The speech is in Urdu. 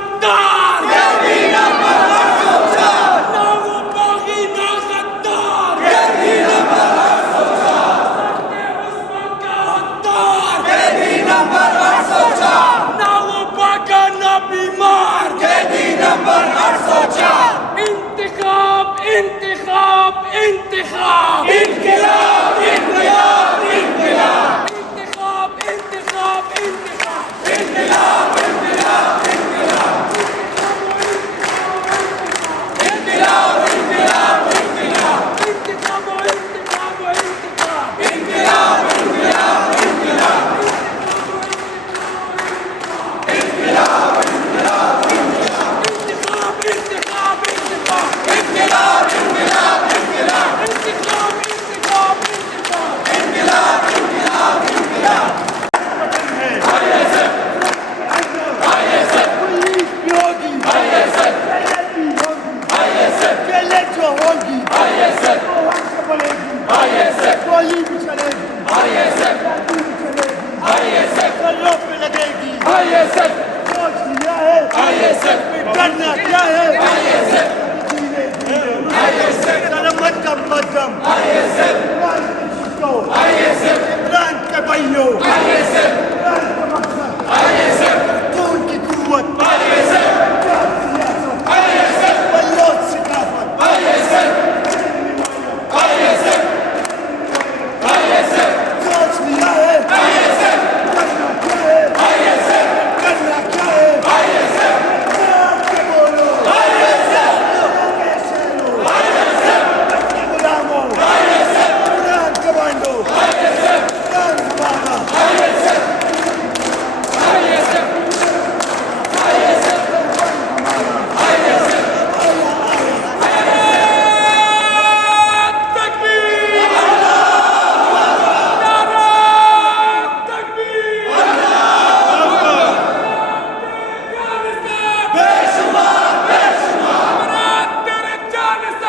غدار يهدينا مرة سلطان لا باغي لا غدار يهدينا مرة سلطان اسمك غدار يهدينا مرة سلطان لا باغي نبي مار يهدينا مرة سلطان انتخاب انتخاب انتخاب انقلاب انقلاب انقلاب انتخاب انتخاب انتخاب انقلاب انقلاب انقلاب انقلاب انقلاب انقلاب انتخاب وانتخاب وانتخاب انقلاب انقلاب انقلاب انقلاب انقلاب انتخاب انتخاب انتخاب انقلاب انقلاب انقلاب انتخاب انتخاب انتخاب انقلاب انقلاب انقلاب ISF